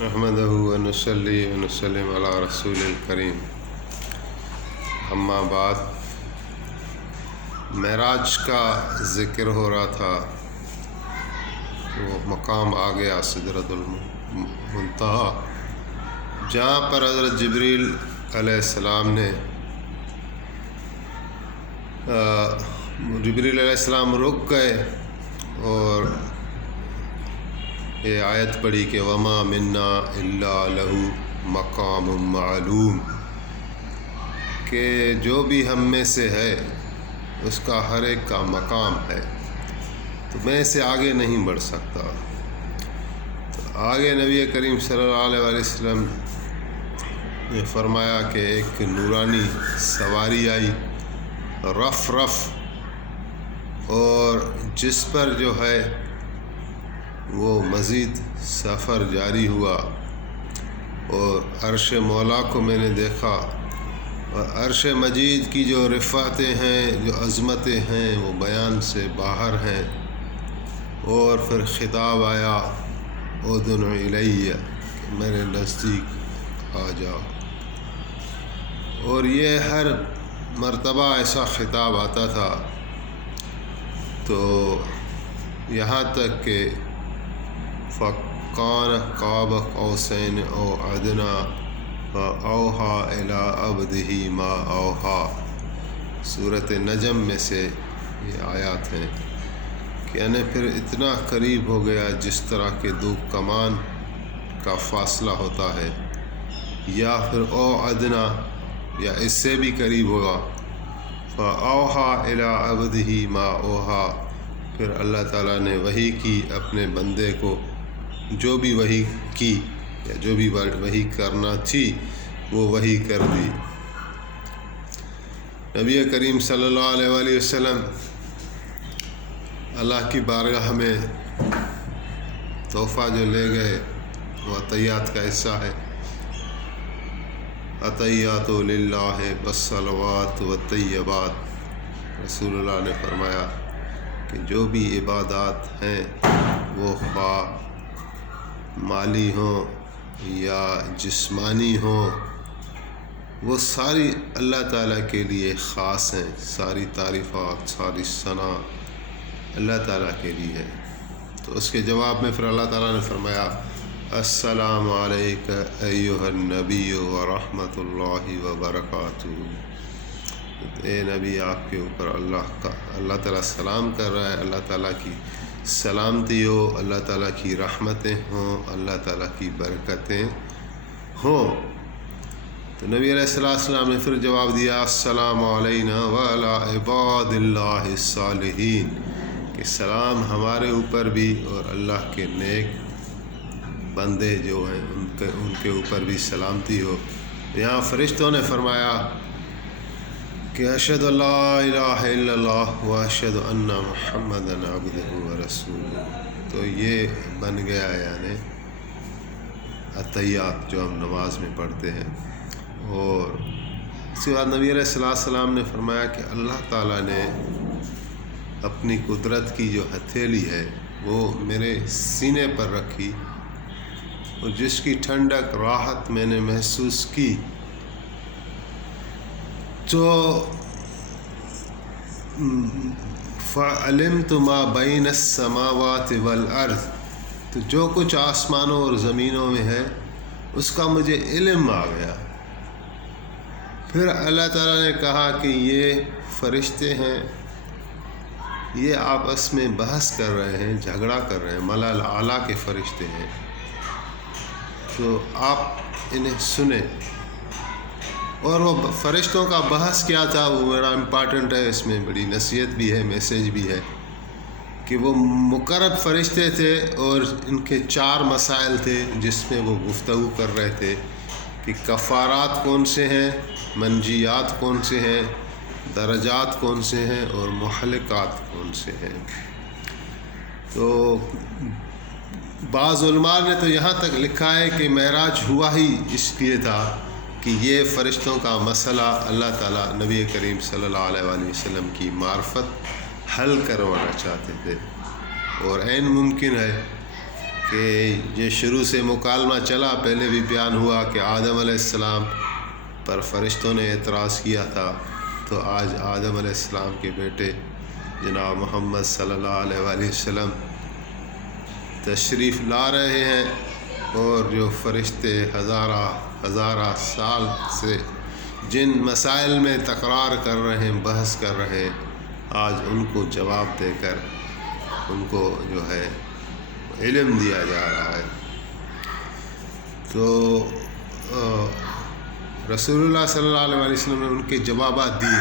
نحمده ونصلي ونسلم على رسول الکریم اما بعد۔ معراج کا ذکر ہو رہا تھا، وہ مقام آ گیا سدرۃ المنتہا، جہاں پر حضرت جبریل علیہ السلام نے رک گئے اور یہ آیت پڑھی کہ وما منا الا لہ مقام معلوم، کہ جو بھی ہم میں سے ہے اس کا ہر ایک کا مقام ہے، تو میں سے آگے نہیں بڑھ سکتا۔ تو آگے نبی کریم صلی اللہ علیہ وسلم نے فرمایا کہ ایک نورانی سواری آئی رف اور جس پر جو ہے وہ مزید سفر جاری ہوا، اور عرش مولا کو میں نے دیکھا، اور عرش مجید کی جو رفعتیں ہیں، جو عظمتیں ہیں، وہ بیان سے باہر ہیں۔ اور پھر خطاب آیا اذن الیہ، کہ میرے نزدیک آ جاؤ۔ اور یہ ہر مرتبہ ایسا خطاب آتا تھا، تو یہاں تک کہ فَكَانَ قَابَ قَوْسَيْنِ أَوْ أَدْنَىٰ فَأَوْحَىٰ إِلَىٰ عَبْدِهِ مَا أَوْحَىٰ، سورۃ نجم میں سے یہ آیات ہیں کہ یعنی پھر اتنا قریب ہو گیا جس طرح کے دو کمان کا فاصلہ ہوتا ہے، یا پھر او ادنا، یا اس سے بھی قریب ہوگا۔ فَأَوْحَىٰ إِلَىٰ عَبْدِهِ مَا أَوْحَىٰ، پھر اللہ تعالیٰ نے وحی کی اپنے بندے کو جو بھی وحی کی، یا جو بھی وحی کرنا تھی وہ وحی کر دی۔ نبی کریم صلی اللہ علیہ وآلہ وسلم اللہ کی بارگاہ میں تحفہ جو لے گئے وہ عطیات کا حصہ ہے۔ عطیات للہ والصلوات والطیبات، رسول اللہ نے فرمایا کہ جو بھی عبادات ہیں وہ خواہ مالی ہوں یا جسمانی ہوں، وہ ساری اللہ تعالیٰ کے لیے خاص ہیں، ساری تعریفات، ساری ثنا اللہ تعالیٰ کے لیے ہے۔ تو اس کے جواب میں پھر اللہ تعالیٰ نے فرمایا السلام علیک ایھا النبی ورحمۃ اللہ وبرکاتہ، اے نبی آپ کے اوپر اللہ تعالیٰ سلام کر رہا ہے، اللہ تعالیٰ کی سلامتی ہو، اللہ تعالیٰ کی رحمتیں ہوں، اللہ تعالیٰ کی برکتیں ہوں۔ تو نبی علیہ السلام نے پھر جواب دیا السلام علینا وعلی عباد اللہ الصالحین، کہ سلام ہمارے اوپر بھی اور اللہ کے نیک بندے جو ہیں ان کے اوپر بھی سلامتی ہو۔ یہاں فرشتوں نے فرمایا کہ اشہد ان لا الہ الا اللہ واشہد ان محمدا عبدہ ورسولہ، تو یہ بن گیا یعنی عطیات جو ہم نماز میں پڑھتے ہیں۔ اور اس کے بعد نبی علیہ السلام نے فرمایا کہ اللہ تعالیٰ نے اپنی قدرت کی جو ہتھیلی ہے وہ میرے سینے پر رکھی، اور جس کی ٹھنڈک راحت میں نے محسوس کی، تو فَعَلِمْتُ مَا بَيْنَ السَّمَاوَاتِ وَالْأَرْضِ، تو جو کچھ آسمانوں اور زمینوں میں ہے اس کا مجھے علم آ گیا۔ پھر اللہ تعالیٰ نے کہا کہ یہ فرشتے ہیں، یہ آپس میں بحث کر رہے ہیں، جھگڑا کر رہے ہیں، ملأ اعلیٰ کے فرشتے ہیں، تو آپ انہیں سنیں۔ اور وہ فرشتوں کا بحث کیا تھا وہ بڑا امپارٹنٹ ہے، اس میں بڑی نصیحت بھی ہے، میسیج بھی ہے، کہ وہ مقرب فرشتے تھے اور ان کے 4 مسائل تھے جس میں وہ گفتگو کر رہے تھے کہ کفارات کون سے ہیں، منجیات کون سے ہیں، درجات کون سے ہیں، اور محلقات کون سے ہیں۔ تو بعض علماء نے تو یہاں تک لکھا ہے کہ معراج ہوا ہی اس لیے تھا کہ یہ فرشتوں کا مسئلہ اللہ تعالیٰ نبی کریم صلی اللہ علیہ وآلہ وسلم کی معرفت حل کروانا چاہتے تھے، اور عین ممکن ہے کہ یہ شروع سے مکالمہ چلا، پہلے بھی بیان ہوا کہ آدم علیہ السلام پر فرشتوں نے اعتراض کیا تھا، تو آج آدم علیہ السلام کے بیٹے جناب محمد صلی اللہ علیہ وآلہ وسلم تشریف لا رہے ہیں، اور جو فرشتے ہزارہ سال سے جن مسائل میں تکرار کر رہے ہیں، بحث کر رہے ہیں، آج ان کو جواب دے کر ان کو جو ہے علم دیا جا رہا ہے۔ تو رسول اللہ صلی اللہ علیہ وسلم نے ان کے جوابات دیے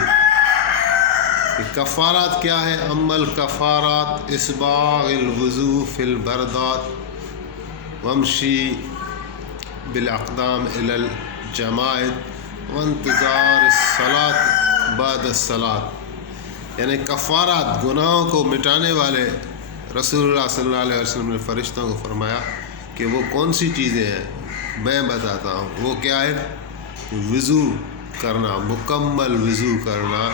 کہ کفارات کیا ہے۔ عمل کفارات اسباغ الوضو فی البردات وامشی بالاقدام الی الجماعت وانتظار الصلاۃ بعد الصلاۃ، یعنی کفارات گناہوں کو مٹانے والے رسول اللہ صلی اللہ علیہ وسلم نے فرشتوں کو فرمایا کہ وہ کون سی چیزیں ہیں، میں بتاتا ہوں۔ وہ کیا ہے؟ وضو کرنا، مکمل وضو کرنا،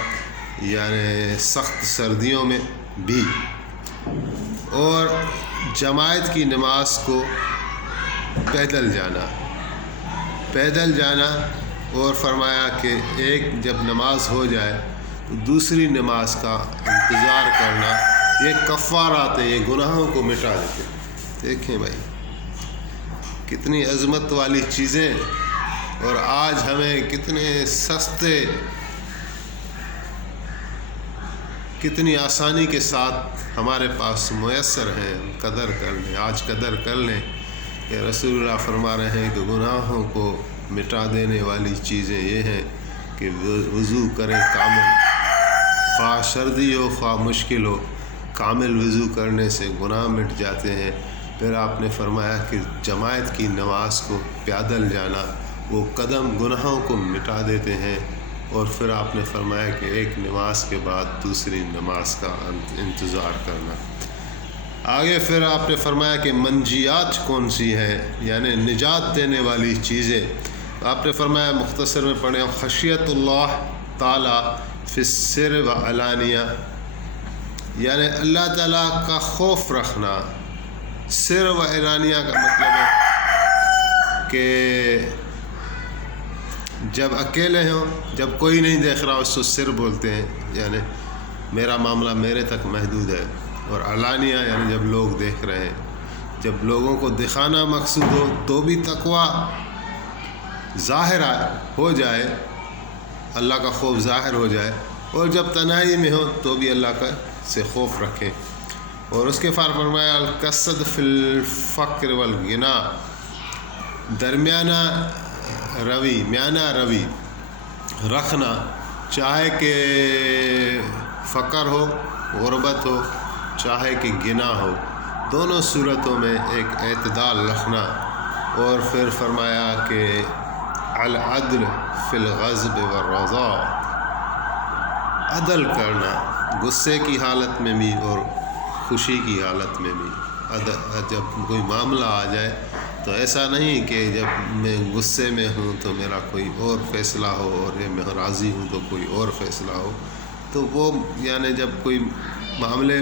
یعنی سخت سردیوں میں بھی، اور جماعت کی نماز کو پیدل جانا، اور فرمایا کہ ایک جب نماز ہو جائے تو دوسری نماز کا انتظار کرنا، یہ کفارات ہیں، یہ گناہوں کو مٹا دیتے ہیں۔ دیکھیں بھائی کتنی عظمت والی چیزیں، اور آج ہمیں کتنے سستے، کتنی آسانی کے ساتھ ہمارے پاس میسر ہیں۔ قدر کر لیں، آج قدر کر لیں کہ رسول اللہ فرما رہے ہیں کہ گناہوں کو مٹا دینے والی چیزیں یہ ہیں کہ وضو کریں کامل، خواہ سردی ہو خواہ مشکل ہو، کامل وضو کرنے سے گناہ مٹ جاتے ہیں۔ پھر آپ نے فرمایا کہ جماعت کی نماز کو پیدل جانا، وہ قدم گناہوں کو مٹا دیتے ہیں۔ اور پھر آپ نے فرمایا کہ ایک نماز کے بعد دوسری نماز کا انتظار کرنا۔ آگے پھر آپ نے فرمایا کہ منجیات کون سی ہیں، یعنی نجات دینے والی چیزیں۔ آپ نے فرمایا، مختصر میں پڑھیں، خشیت اللہ تعالی فی السر و علانیہ، یعنی اللہ تعالیٰ کا خوف رکھنا۔ سر و علانیہ کا مطلب ہے کہ جب اکیلے ہوں، جب کوئی نہیں دیکھ رہا، اس کو سر بولتے ہیں، یعنی میرا معاملہ میرے تک محدود ہے۔ اور علانیہ یعنی جب لوگ دیکھ رہے ہیں، جب لوگوں کو دکھانا مقصود ہو تو بھی تقویٰ ظاہر ہو جائے، اللہ کا خوف ظاہر ہو جائے، اور جب تنہائی میں ہو تو بھی اللہ کا سے خوف رکھیں۔ اور اس کے فرمایا القصد فی الفقر والغنا، درمیانہ روی رکھنا، چاہے کہ فقر ہو، غربت ہو، چاہے کہ غنا ہو، دونوں صورتوں میں ایک اعتدال رکھنا۔ اور پھر فرمایا کہ العدل فی الغضب والرضا، عدل کرنا غصے کی حالت میں بھی اور خوشی کی حالت میں بھی۔ جب کوئی معاملہ آ جائے تو ایسا نہیں کہ جب میں غصے میں ہوں تو میرا کوئی اور فیصلہ ہو، اور میں راضی ہوں تو کوئی اور فیصلہ ہو، تو وہ یعنی جب کوئی معاملے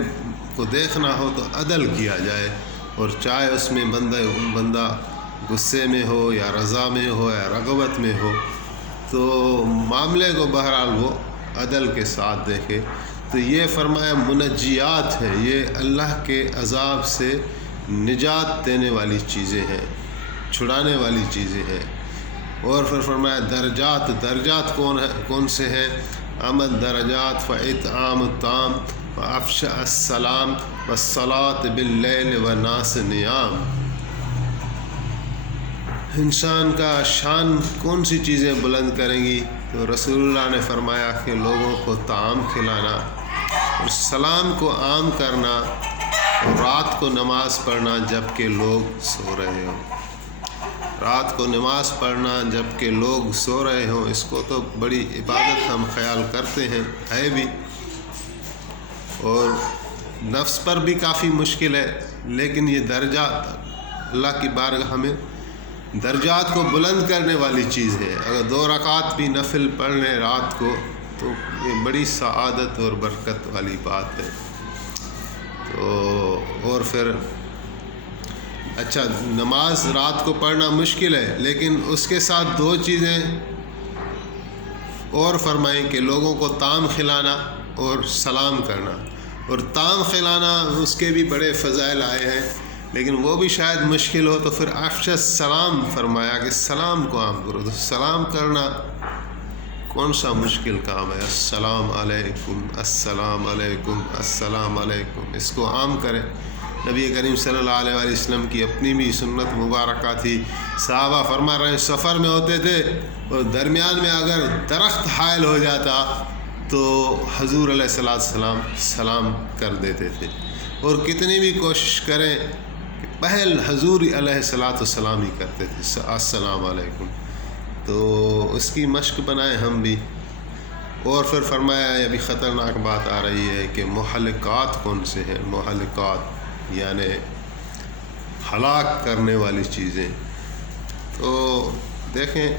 کو دیکھنا ہو تو عدل کیا جائے، اور چاہے اس میں بندہ غصے میں ہو یا رضا میں ہو یا رغبت میں ہو، تو معاملے کو بہرحال وہ عدل کے ساتھ دیکھے۔ تو یہ فرمایا منجیات ہیں، یہ اللہ کے عذاب سے نجات دینے والی چیزیں ہیں، چھڑانے والی چیزیں ہیں۔ اور پھر فرمایا درجات کون سے ہیں؟ امد درجات فاطعام الطعام وافشاء السلام والصلاۃ باللیل والناس نیام، انسان کا شان کون سی چیزیں بلند کریں گی؟ تو رسول اللہ نے فرمایا کہ لوگوں کو طعام کھلانا، اور سلام کو عام کرنا، اور رات کو نماز پڑھنا جب کہ لوگ سو رہے ہوں۔ رات کو نماز پڑھنا جب کہ لوگ سو رہے ہوں، اس کو تو بڑی عبادت ہم خیال کرتے ہیں، ہے بھی، اور نفس پر بھی کافی مشکل ہے، لیکن یہ درجات اللہ کی بارگاہ میں درجات کو بلند کرنے والی چیز ہے۔ اگر 2 رکعت بھی نفل پڑھ لیں رات کو تو یہ بڑی سعادت اور برکت والی بات ہے۔ تو اور پھر اچھا نماز رات کو پڑھنا مشکل ہے، لیکن اس کے ساتھ 2 چیزیں اور فرمائیں کہ لوگوں کو طعام کھلانا اور سلام کرنا. اور طعام کھلانا اس کے بھی بڑے فضائل آئے ہیں، لیکن وہ بھی شاید مشکل ہو، تو پھر افشا السلام فرمایا کہ سلام کو عام کرو. تو سلام کرنا کون سا مشکل کام ہے؟ السلام علیکم، السلام علیکم، السلام علیکم، اس کو عام کریں. نبی کریم صلی اللہ علیہ وآلہ وسلم کی اپنی بھی سنت مبارکہ تھی. صحابہ فرما رہے ہیں سفر میں ہوتے تھے اور درمیان میں اگر درخت حائل ہو جاتا تو حضور علیہ السلام سلام کر دیتے تھے، اور کتنی بھی کوشش کریں پہل حضور علیہ السلام ہی کرتے تھے السلام علیکم. تو اس کی مشق بنائیں ہم بھی. اور پھر فرمایا ابھی خطرناک بات آ رہی ہے کہ محلقات کون سے ہیں؟ محلقات یعنی ہلاک کرنے والی چیزیں. تو دیکھیں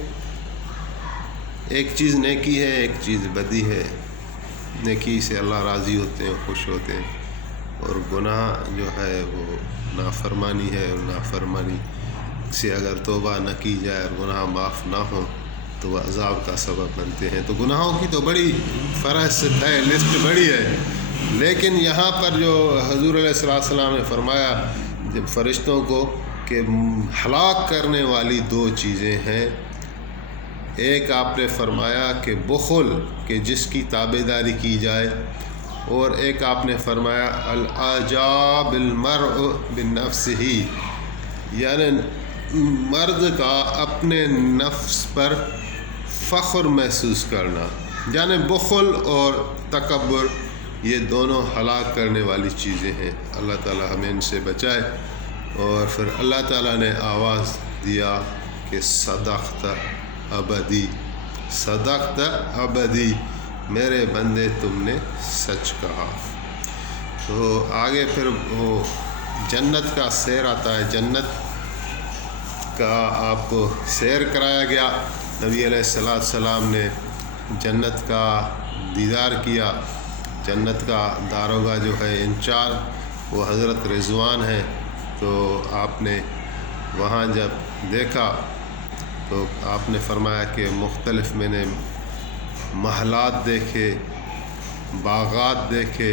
ایک چیز نیکی ہے، ایک چیز بدی ہے. نیکی سے اللہ راضی ہوتے ہیں، خوش ہوتے ہیں، اور گناہ جو ہے وہ نافرمانی ہے، اور نافرمانی سے اگر توبہ نہ کی جائے اور گناہ معاف نہ ہوں تو وہ عذاب کا سبب بنتے ہیں. تو گناہوں کی تو بڑی فہرست ہے، لسٹ بڑی ہے، لیکن یہاں پر جو حضور علیہ السلام نے فرمایا جب فرشتوں کو کہ ہلاک کرنے والی 2 چیزیں ہیں. ایک آپ نے فرمایا کہ بخل، کہ جس کی تابعداری کی جائے، اور ایک آپ نے فرمایا الاعجاب المرء بنفسہ، یعنی مرد کا اپنے نفس پر فخر محسوس کرنا. یعنی بخل اور تکبر یہ دونوں ہلاک کرنے والی چیزیں ہیں. اللہ تعالی ہمیں ان سے بچائے. اور پھر اللہ تعالیٰ نے آواز دیا کہ صدقت ابدی، صدقت ابدی، میرے بندے تم نے سچ کہا. تو آگے پھر وہ جنت کا سیر آتا ہے. جنت کا آپ کو سیر کرایا گیا. نبی علیہ السلام نے جنت کا دیدار کیا. جنت کا داروغہ جو ہے انچارج وہ حضرت رضوان ہے. تو آپ نے وہاں جب دیکھا تو آپ نے فرمایا کہ مختلف میں نے محلات دیکھے، باغات دیکھے،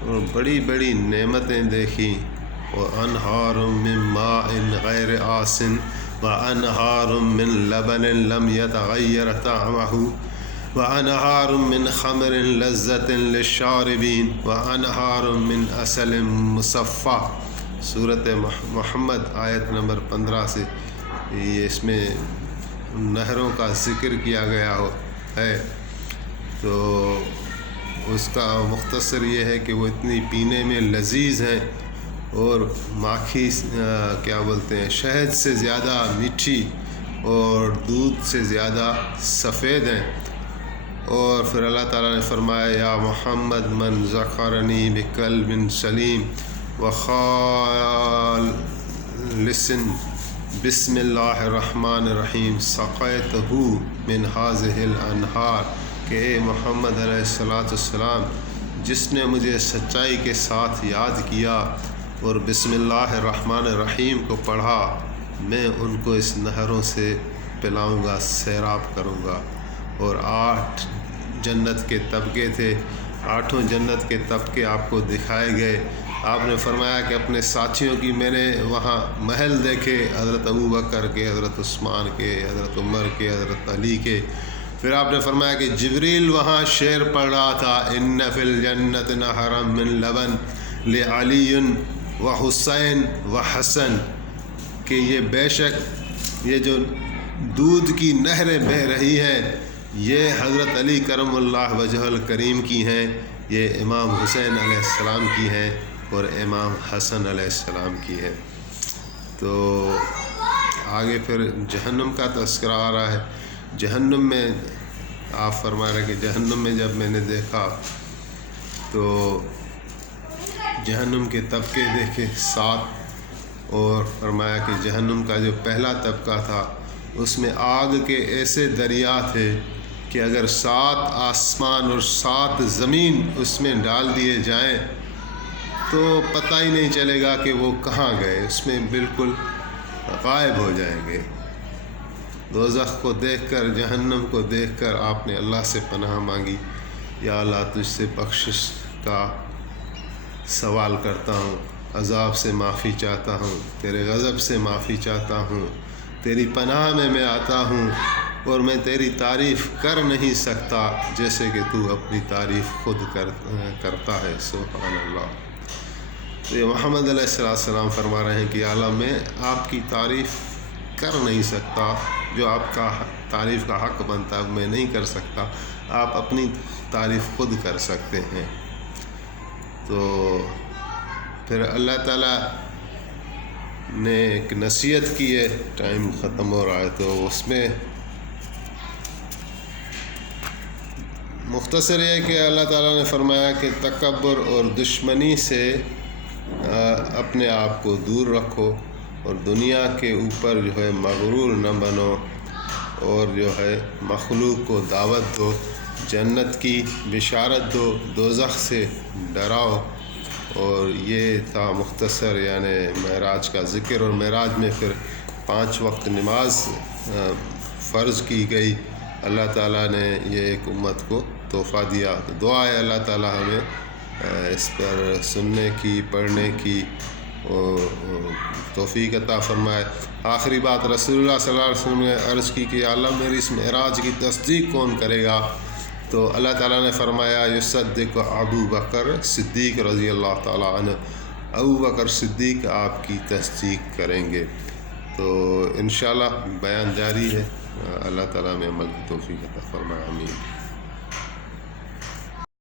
اور بڑی بڑی نعمتیں دیکھیں. وَأَنْهَارٌ مِّن مَّاءٍ غَيْرِ آسِنٍ وَأَنْهَارٌ مِّن لَبَنٍ لَّمْ يَتَغَيَّرْ طَعْمُهُ وَأَنْهَارٌ مِّن خَمْرٍ لَّذَّةٍ لِّلشَّارِبِينَ وَأَنْهَارٌ مِّن عَسَلٍ مُّصَفًّى. سورۃ محمد آیت نمبر 15 سے یہ اس میں نہروں کا ذکر کیا گیا ہے. تو اس کا مختصر یہ ہے کہ وہ اتنی پینے میں لذیذ ہیں، اور ماکھی کیا بولتے ہیں، شہد سے زیادہ میٹھی اور دودھ سے زیادہ سفید ہیں. اور پھر اللہ تعالیٰ نے فرمایا یا محمد من ذکرنی بقلب سلیم وقال لسن بسم اللہ الرحمن الرحیم سقیتہ من هذه الانہار، کہ اے محمد علیہ السلام جس نے مجھے سچائی کے ساتھ یاد کیا اور بسم اللہ الرحمن الرحیم کو پڑھا، میں ان کو اس نہروں سے پلاؤں گا، سیراب کروں گا. اور 8 جنت کے طبقے تھے. 8 جنت کے طبقے آپ کو دکھائے گئے. آپ نے فرمایا کہ اپنے ساتھیوں کی میں نے وہاں محل دیکھے، حضرت ابوبکر کے، حضرت عثمان کے، حضرت عمر کے، حضرت علی کے. پھر آپ نے فرمایا کہ جبریل وہاں شعر پڑھ رہا تھا ان فی الجنت نہرا من لبن لعلی و حسین و حسن، کہ یہ بے شک یہ جو دودھ کی نہریں بہہ رہی ہیں یہ حضرت علی کرم اللہ وجہ الکریم کی ہیں، یہ امام حسین علیہ السلام کی ہیں، اور امام حسن علیہ السلام کی ہے. تو آگے پھر جہنم کا تذکرہ آ رہا ہے. جہنم میں آپ فرما رہے کہ جہنم میں جب میں نے دیکھا تو جہنم کے طبقے دیکھے 7، اور فرمایا کہ جہنم کا جو پہلا طبقہ تھا اس میں آگ کے ایسے دریا تھے کہ اگر 7 آسمان اور 7 زمین اس میں ڈال دیے جائیں تو پتہ ہی نہیں چلے گا کہ وہ کہاں گئے، اس میں بالکل غائب ہو جائیں گے۔ دوزخ کو دیکھ کر، جہنم کو دیکھ کر آپ نے اللہ سے پناہ مانگی، یا اللہ تجھ سے بخشش کا سوال کرتا ہوں، عذاب سے معافی چاہتا ہوں، تیرے غضب سے معافی چاہتا ہوں، تیری پناہ میں آتا ہوں، اور میں تیری تعریف کر نہیں سکتا جیسے کہ تو اپنی تعریف خود کرتا ہے۔ سبحان اللہ۔ تو یہ محمد علیہ السلام فرما رہے ہیں کہ اعلیٰ میں آپ کی تعریف کر نہیں سکتا، جو آپ کا تعریف کا حق بنتا ہے میں نہیں کر سکتا، آپ اپنی تعریف خود کر سکتے ہیں۔ تو پھر اللہ تعالیٰ نے ایک نصیحت کی ہے، ٹائم ختم ہو رہا ہے، تو اس میں مختصر یہ کہ اللہ تعالیٰ نے فرمایا کہ تکبر اور دشمنی سے اپنے آپ کو دور رکھو، اور دنیا کے اوپر جو ہے مغرور نہ بنو، اور جو ہے مخلوق کو دعوت دو، جنت کی بشارت دو، دوزخ سے ڈراؤ۔ اور یہ تھا مختصر یعنی معراج کا ذکر، اور معراج میں پھر 5 وقت نماز فرض کی گئی۔ اللہ تعالیٰ نے یہ ایک امت کو تحفہ دیا، تو دعا ہے اللہ تعالیٰ ہمیں اس پر سننے کی، پڑھنے کی توفیق عطا فرمائے۔ آخری بات، رسول اللہ صلی اللہ علیہ وسلم نے عرض کی کہ یا اللہ میری اس معراج کی تصدیق کون کرے گا؟ تو اللہ تعالیٰ نے فرمایا یصدق ابو بکر صدیق رضی اللہ تعالیٰ عنہ، ابو بکر صدیق آپ کی تصدیق کریں گے۔ تو انشاءاللہ بیان جاری ہے، اللہ تعالیٰ میں عمل کی توفیق عطا فرمائے، آمین۔